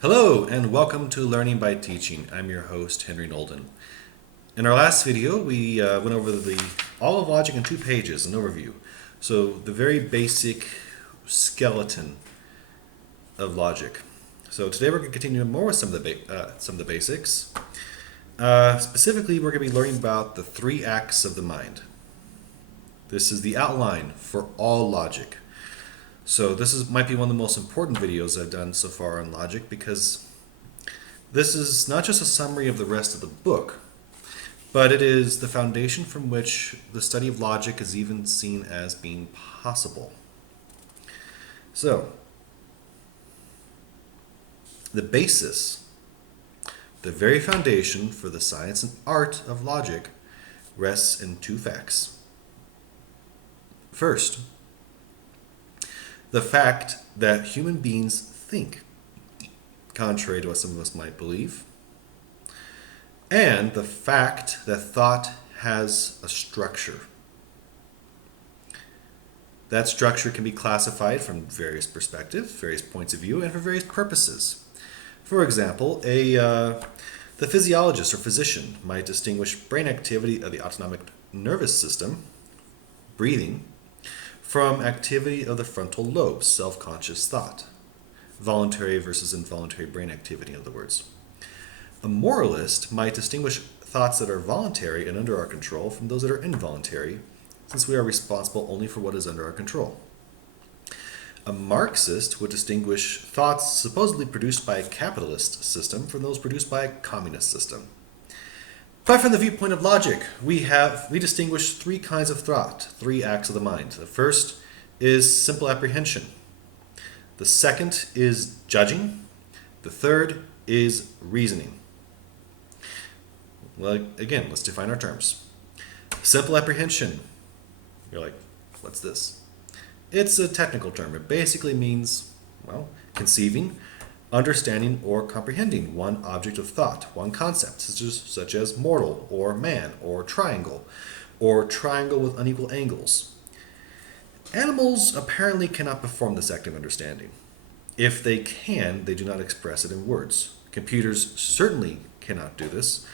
Hello and welcome to Learning by Teaching. I'm your host, Henry Nolden. In our last video, we went over all of logic in 2 pages, an overview. So the very basic skeleton of logic. So today we're going to continue more with some of the basics. Specifically, we're going to be learning about the 3 acts of the mind. This is the outline for all logic. So might be one of the most important videos I've done so far on logic because this is not just a summary of the rest of the book, but it is the foundation from which the study of logic is even seen as being possible. So, the basis, the very foundation for the science and art of logic rests in 2 facts. First, the fact that human beings think, contrary to what some of us might believe, and the fact that thought has a structure. That structure can be classified from various perspectives, various points of view, and for various purposes. For example, the physiologist or physician might distinguish brain activity of the autonomic nervous system, breathing, from activity of the frontal lobes, self-conscious thought, voluntary versus involuntary brain activity, in other words. A moralist might distinguish thoughts that are voluntary and under our control from those that are involuntary, since we are responsible only for what is under our control. A Marxist would distinguish thoughts supposedly produced by a capitalist system from those produced by a communist system. But from the viewpoint of logic, we distinguish 3 kinds of thought, 3 acts of the mind. The first is simple apprehension. The second is judging. The third is reasoning. Well, again, let's define our terms. Simple apprehension. You're like, what's this? It's a technical term. It basically means, conceiving, understanding, or comprehending one object of thought, one concept, such as mortal, or man, or triangle with unequal angles. Animals apparently cannot perform this act of understanding. If they can, they do not express it in words. Computers certainly cannot do this.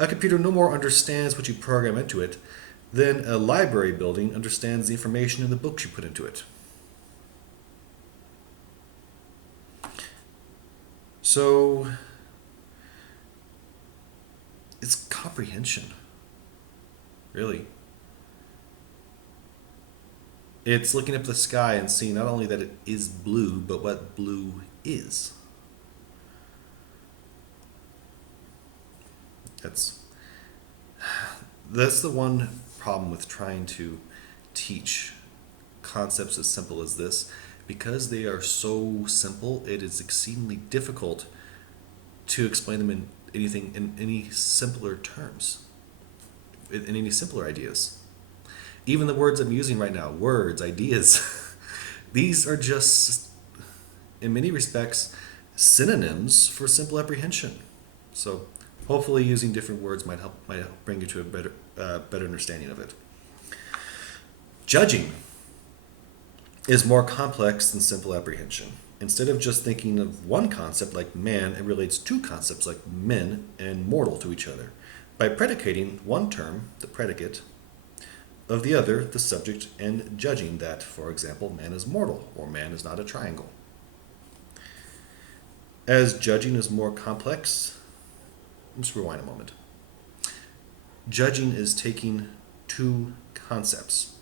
A computer no more understands what you program into it than a library building understands the information in the books you put into it. So, it's comprehension, really. It's looking up at the sky and seeing not only that it is blue, but what blue is. That's the one problem with trying to teach concepts as simple as this. Because they are so simple, it is exceedingly difficult to explain them in any simpler terms, in any simpler ideas. Even the words I'm using right now, words, ideas, these are just, in many respects, synonyms for simple apprehension. So hopefully using different words might help bring you to a better understanding of it. Judging is more complex than simple apprehension. Instead of just thinking of one concept like man, it relates 2 concepts like men and mortal to each other by predicating one term, the predicate, of the other, the subject, and judging that, for example, man is mortal or man is not a triangle. As judging is more complex, let's rewind a moment. Judging is taking 2 concepts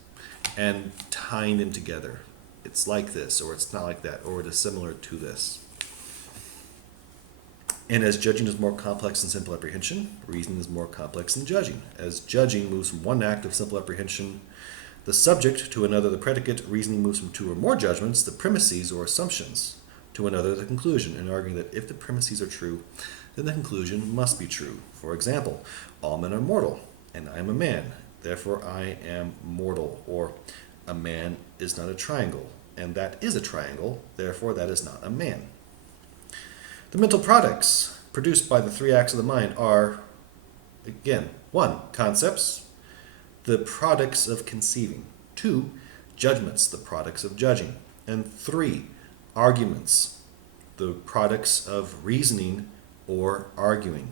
and tying them together. It's like this, or it's not like that, or it is similar to this. And as judging is more complex than simple apprehension, reasoning is more complex than judging. As judging moves from one act of simple apprehension, the subject, to another the predicate, reasoning moves from 2 or more judgments, the premises or assumptions, to another the conclusion, and arguing that if the premises are true, then the conclusion must be true. For example, all men are mortal, and I am a man, therefore I am mortal, or a man is not a triangle, and that is a triangle, therefore that is not a man. The mental products produced by the 3 acts of the mind are, again, 1, concepts, the products of conceiving, 2, judgments, the products of judging, and 3, arguments, the products of reasoning or arguing.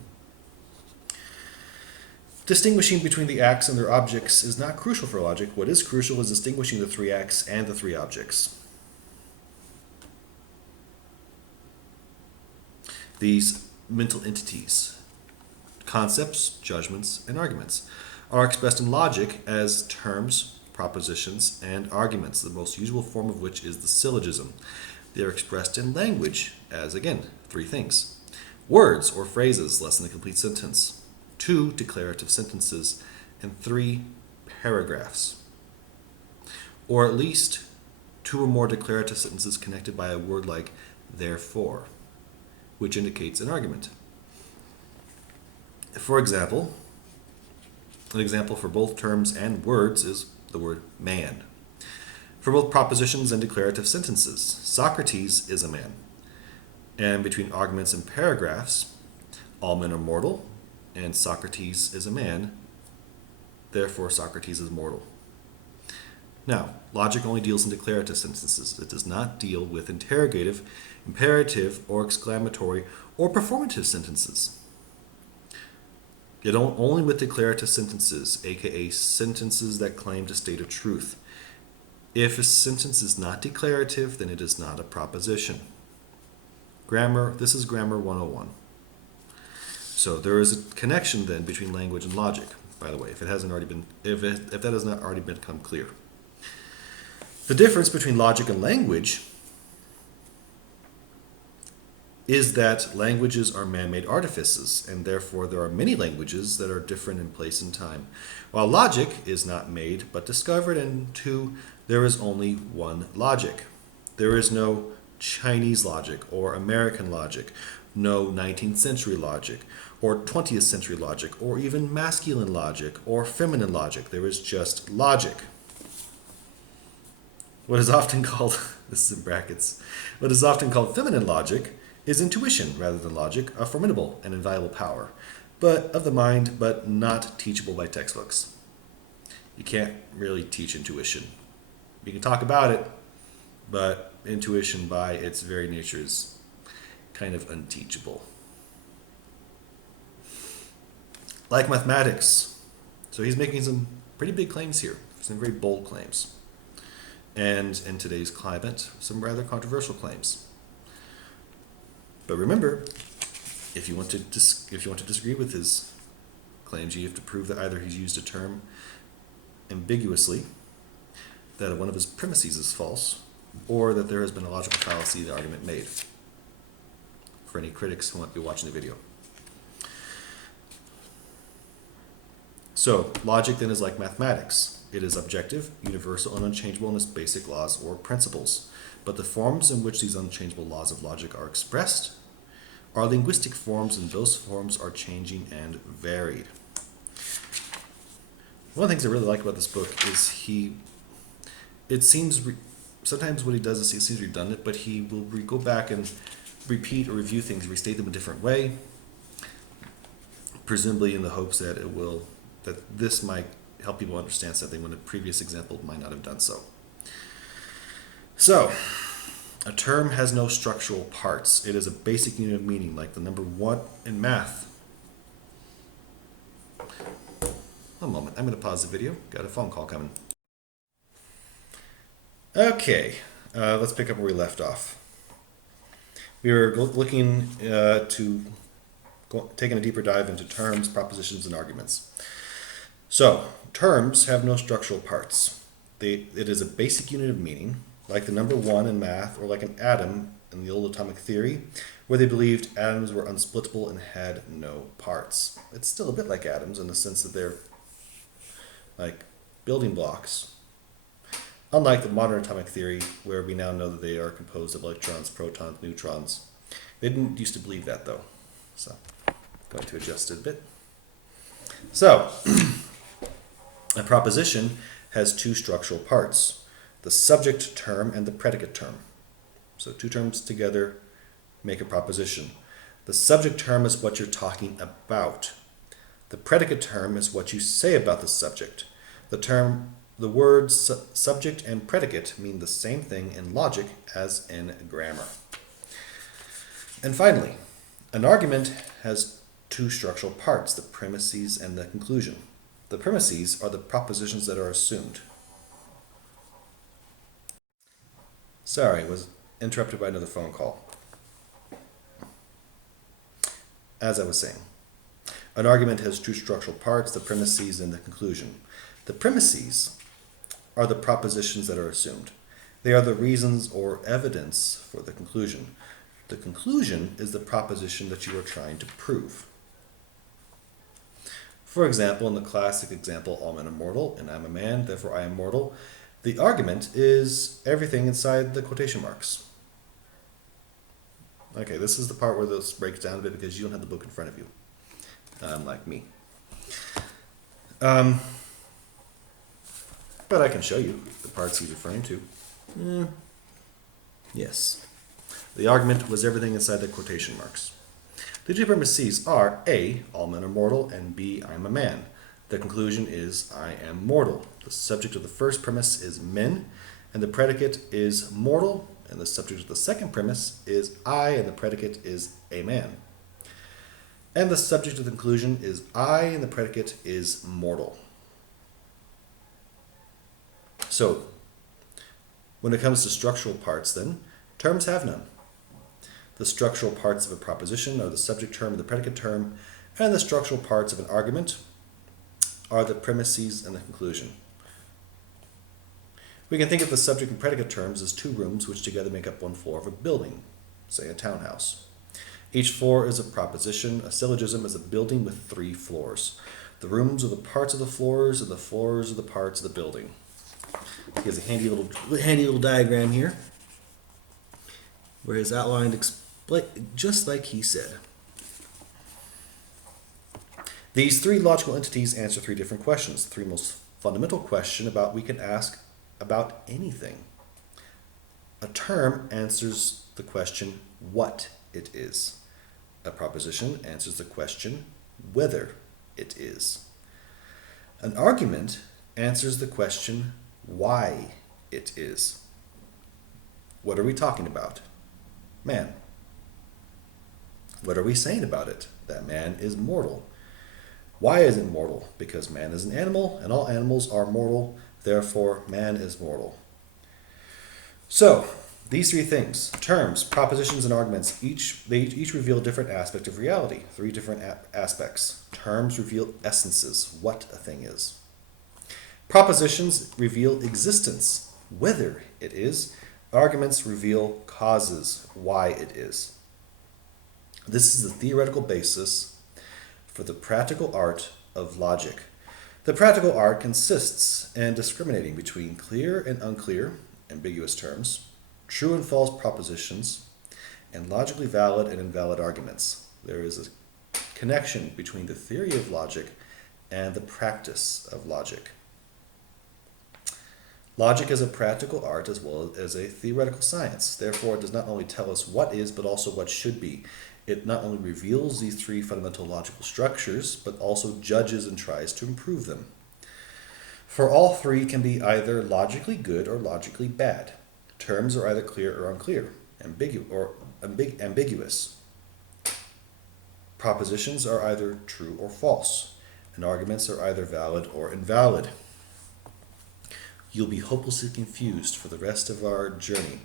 Distinguishing between the acts and their objects is not crucial for logic. What is crucial is distinguishing the three acts and the three objects. These mental entities, concepts, judgments, and arguments, are expressed in logic as terms, propositions, and arguments, the most usual form of which is the syllogism. They are expressed in language as, again, three things: words or phrases less than a complete sentence, 2 declarative sentences, and 3 paragraphs, or at least 2 or more declarative sentences connected by a word like therefore, which indicates an argument. For example, an example for both terms and words is the word man. For both propositions and declarative sentences, Socrates is a man. And between arguments and paragraphs, all men are mortal, and Socrates is a man, therefore Socrates is mortal. Now, logic only deals in declarative sentences. It does not deal with interrogative, imperative, or exclamatory, or performative sentences. It only with declarative sentences, aka sentences that claim to state a truth. If a sentence is not declarative, then it is not a proposition. Grammar, this is Grammar 101. So there is a connection then between language and logic, by the way, if that has not already become clear. The difference between logic and language is that languages are man-made artifices, and therefore there are many languages that are different in place and time, while logic is not made but discovered, and 2, there is only one logic. There is no Chinese logic or American logic, no 19th century logic or 20th century logic, or even masculine logic or feminine logic. There is just logic. What is often called, this is in brackets, what is often called feminine logic is intuition rather than logic, a formidable and invaluable power, but of the mind, but not teachable by textbooks. You can't really teach intuition. You can talk about it, but intuition by its very nature is kind of unteachable. Like mathematics. So he's making some pretty big claims here, some very bold claims. And in today's climate, some rather controversial claims. But remember, if you want to disagree with his claims, you have to prove that either he's used a term ambiguously, that one of his premises is false, or that there has been a logical fallacy in the argument made. For any critics who might be watching the video. So, logic then is like mathematics. It is objective, universal, and unchangeable in its basic laws or principles. But the forms in which these unchangeable laws of logic are expressed are linguistic forms, and those forms are changing and varied. One of the things I really like about this book is sometimes what he does is it seems redundant, but he will go back and repeat or review things, restate them a different way, presumably in the hopes that this might help people understand something when a previous example might not have done so. So, a term has no structural parts. It is a basic unit of meaning, like the number 1 in math. One moment, I'm going to pause the video. Got a phone call coming. Okay, let's pick up where we left off. We were looking taking a deeper dive into terms, propositions, and arguments. So, terms have no structural parts. It is a basic unit of meaning, like the number 1 in math, or like an atom in the old atomic theory, where they believed atoms were unsplittable and had no parts. It's still a bit like atoms in the sense that they're like building blocks, unlike the modern atomic theory, where we now know that they are composed of electrons, protons, neutrons. They didn't used to believe that, though. So, going to adjust it a bit. So, a proposition has 2 structural parts: the subject term and the predicate term. So 2 terms together make a proposition. The subject term is what you're talking about. The predicate term is what you say about the subject. The words subject and predicate mean the same thing in logic as in grammar. And finally, an argument has two structural parts, the premises and the conclusion. The premises are the propositions that are assumed. Sorry, was interrupted by another phone call. As I was saying, an argument has two structural parts, the premises and the conclusion. The premises are the propositions that are assumed. They are the reasons or evidence for the conclusion. The conclusion is the proposition that you are trying to prove. For example, in the classic example, all men are mortal, and I'm a man, therefore I am mortal, the argument is everything inside the quotation marks. Okay, this is the part where this breaks down a bit because you don't have the book in front of you, unlike me. But I can show you the parts he's referring to. Yes. The argument was everything inside the quotation marks. The two premises are A, all men are mortal, and B, I am a man. The conclusion is I am mortal. The subject of the first premise is men, and the predicate is mortal, and the subject of the second premise is I, and the predicate is a man. And the subject of the conclusion is I, and the predicate is mortal. So, when it comes to structural parts then, terms have none. The structural parts of a proposition are the subject term and the predicate term, and the structural parts of an argument are the premises and the conclusion. We can think of the subject and predicate terms as two rooms which together make up one floor of a building, say a townhouse. Each floor is a proposition. A syllogism is a building with three floors. The rooms are the parts of the floors, and the floors are the parts of the building. He has a handy little diagram here where he's outlined just like he said. These three logical entities answer three different questions. The three most fundamental questions we can ask about anything. A term answers the question what it is. A proposition answers the question whether it is. An argument answers the question why it is. What are we talking about? Man. What are we saying about it? That man is mortal. Why is it mortal? Because man is an animal, and all animals are mortal, therefore man is mortal. So, these three things, terms, propositions, and arguments, they each reveal a different aspect of reality, three different aspects. Terms reveal essences, what a thing is. Propositions reveal existence, whether it is. Arguments reveal causes, why it is. This is the theoretical basis for the practical art of logic. The practical art consists in discriminating between clear and unclear, ambiguous terms, true and false propositions, and logically valid and invalid arguments. There is a connection between the theory of logic and the practice of logic. Logic is a practical art as well as a theoretical science. Therefore, it does not only tell us what is, but also what should be. It not only reveals these three fundamental logical structures, but also judges and tries to improve them. For all three can be either logically good or logically bad. Terms are either clear or unclear, ambiguous. Propositions are either true or false, and arguments are either valid or invalid. You'll be hopelessly confused for the rest of our journey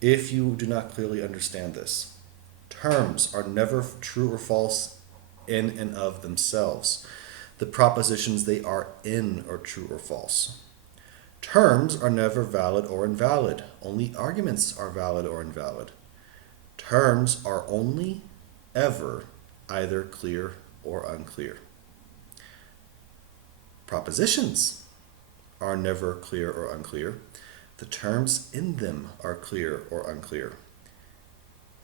if you do not clearly understand this. Terms are never true or false in and of themselves. The propositions they are in are true or false. Terms are never valid or invalid. Only arguments are valid or invalid. Terms are only ever either clear or unclear. Propositions are never clear or unclear. The terms in them are clear or unclear.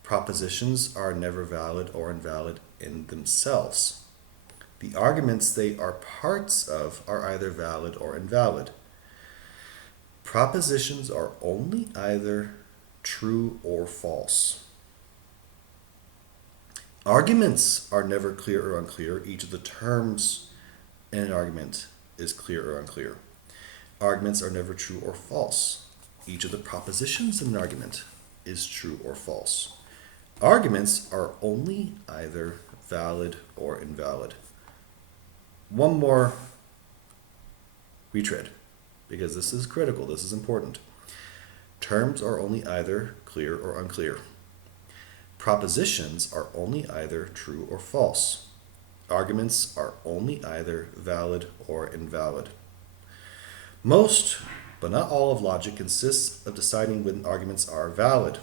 Propositions are never valid or invalid in themselves. The arguments they are parts of are either valid or invalid. Propositions are only either true or false. Arguments are never clear or unclear. Each of the terms in an argument is clear or unclear. Arguments are never true or false. Each of the propositions in an argument is true or false. Arguments are only either valid or invalid. One more retread, because this is critical, this is important. Terms are only either clear or unclear. Propositions are only either true or false. Arguments are only either valid or invalid. Most, but not all, of logic consists of deciding when arguments are valid.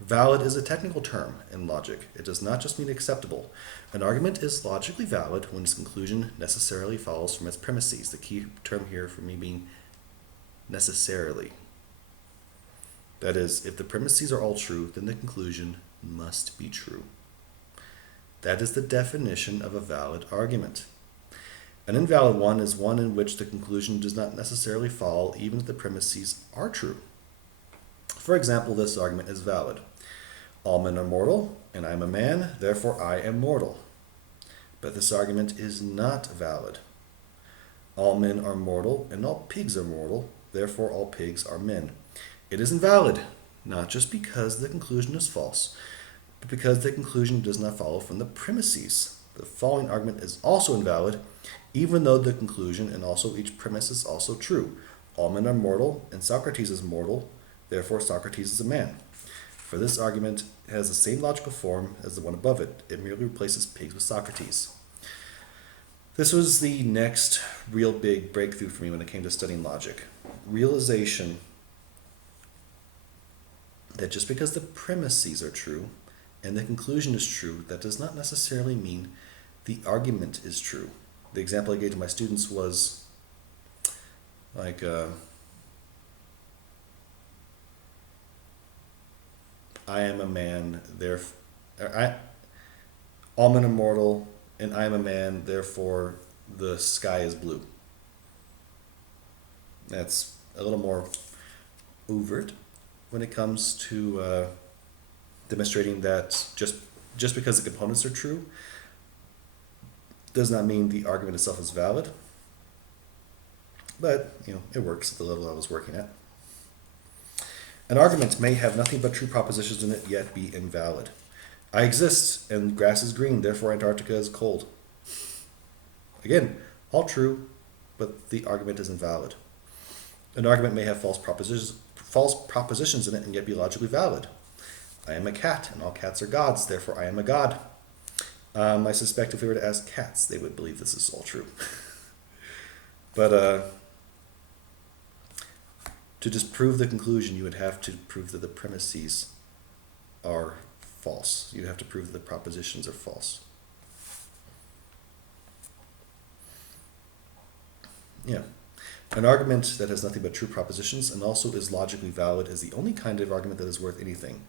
Valid is a technical term in logic. It does not just mean acceptable. An argument is logically valid when its conclusion necessarily follows from its premises. The key term here for me being necessarily. That is, if the premises are all true, then the conclusion must be true. That is the definition of a valid argument. An invalid one is one in which the conclusion does not necessarily follow even if the premises are true. For example, this argument is valid. All men are mortal, and I am a man, therefore I am mortal. But this argument is not valid. All men are mortal, and all pigs are mortal, therefore all pigs are men. It is invalid, not just because the conclusion is false, but because the conclusion does not follow from the premises. The following argument is also invalid, even though the conclusion and also each premise is also true. All men are mortal, and Socrates is mortal, therefore Socrates is a man. For this argument has the same logical form as the one above it. It merely replaces pigs with Socrates. This was the next real big breakthrough for me when it came to studying logic. Realization that just because the premises are true and the conclusion is true, that does not necessarily mean the argument is true. The example I gave to my students was like, I am a man, all men are mortal, and I am a man, therefore the sky is blue. That's a little more overt when it comes to demonstrating that just because the components are true does not mean the argument itself is valid. But, it works at the level I was working at. An argument may have nothing but true propositions in it, yet be invalid. I exist, and grass is green, therefore Antarctica is cold. Again, all true, but the argument is invalid. An argument may have false propositions in it, and yet be logically valid. I am a cat, and all cats are gods, therefore I am a god. I suspect if we were to ask cats, they would believe this is all true. But to disprove the conclusion, you would have to prove that the premises are false. You'd have to prove that the propositions are false. Yeah. An argument that has nothing but true propositions and also is logically valid is the only kind of argument that is worth anything.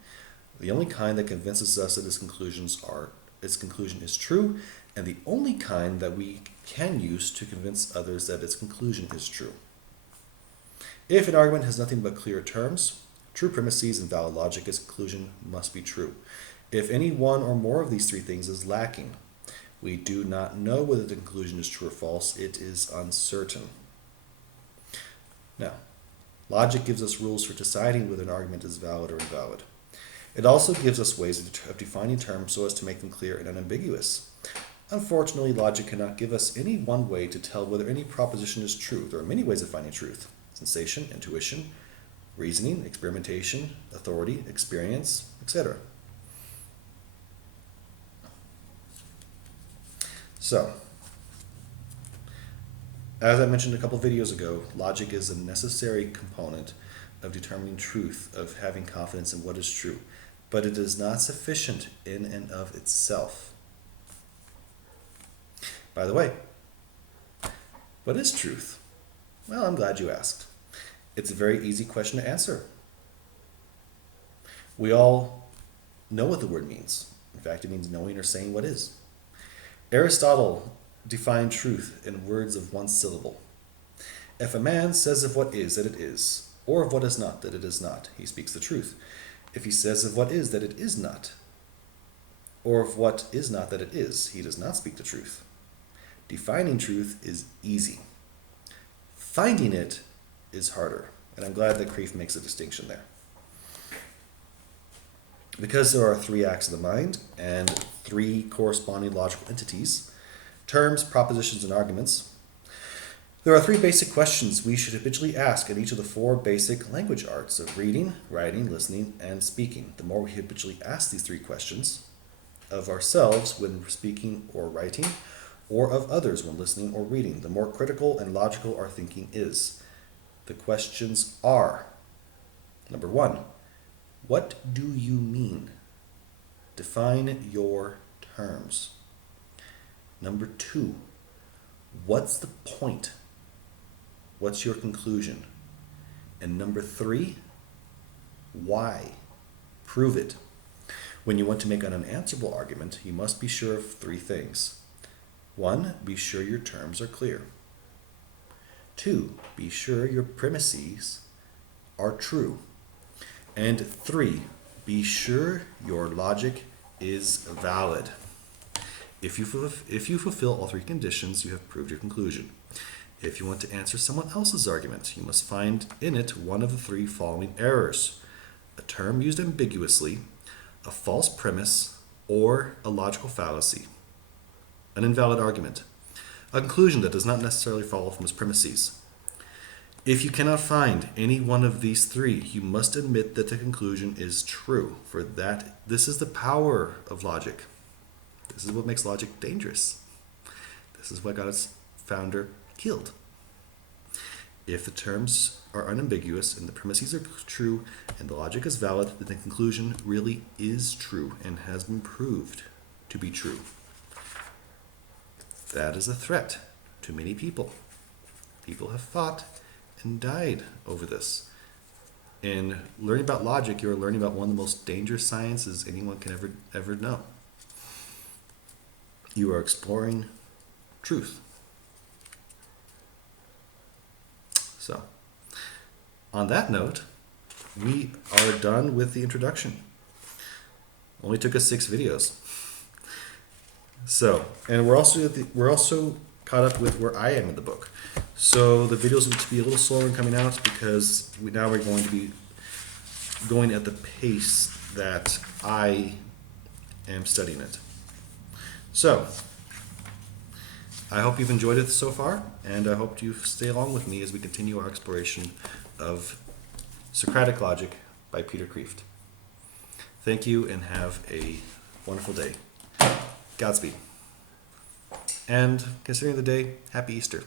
The only kind that convinces us that its conclusion is true, and the only kind that we can use to convince others that its conclusion is true. If an argument has nothing but clear terms, true premises, and valid logic, its conclusion must be true. If any one or more of these three things is lacking, we do not know whether the conclusion is true or false. It is uncertain. Now, logic gives us rules for deciding whether an argument is valid or invalid. It also gives us ways of defining terms so as to make them clear and unambiguous. Unfortunately, logic cannot give us any one way to tell whether any proposition is true. There are many ways of finding truth: sensation, intuition, reasoning, experimentation, authority, experience, etc. So, as I mentioned a couple videos ago, logic is a necessary component of determining truth, of having confidence in what is true, but it is not sufficient in and of itself. By the way, what is truth? Well, I'm glad you asked. It's a very easy question to answer. We all know what the word means. In fact, it means knowing or saying what is. Aristotle defined truth in words of one syllable. If a man says of what is that it is, or of what is not that it is not, he speaks the truth. If he says of what is that it is not, or of what is not that it is, he does not speak the truth. Defining truth is easy. Finding it is harder, and I'm glad that Kreeft makes a distinction there. Because there are three acts of the mind and three corresponding logical entities, terms, propositions, and arguments, there are three basic questions we should habitually ask in each of the four basic language arts of reading, writing, listening, and speaking. The more we habitually ask these three questions of ourselves when speaking or writing, or of others when listening or reading, the more critical and logical our thinking is. The questions are: number one, what do you mean? Define your terms. Number two, what's the point? What's your conclusion? And number three, why? Prove it. When you want to make an unanswerable argument, you must be sure of three things. One, be sure your terms are clear. Two, be sure your premises are true. And three, be sure your logic is valid. If you fulfill all three conditions, you have proved your conclusion. If you want to answer someone else's argument, you must find in it one of the three following errors: a term used ambiguously, a false premise, or a logical fallacy. An invalid argument, a conclusion that does not necessarily follow from its premises. If you cannot find any one of these three, you must admit that the conclusion is true, for that this is the power of logic. This is what makes logic dangerous. This is what got its founder killed. If the terms are unambiguous and the premises are true and the logic is valid, then the conclusion really is true and has been proved to be true. That is a threat to many people. People have fought and died over this. In learning about logic, you're learning about one of the most dangerous sciences anyone can ever know. You are exploring truth. So, on that note, we are done with the introduction. Only took us 6 videos. So, and we're also caught up with where I am in the book. So the videos will be a little slower in coming out because now we're going to be going at the pace that I am studying it. So, I hope you've enjoyed it so far, and I hope you stay along with me as we continue our exploration of Socratic Logic by Peter Kreeft. Thank you, and have a wonderful day. Godspeed. And considering the day, Happy Easter.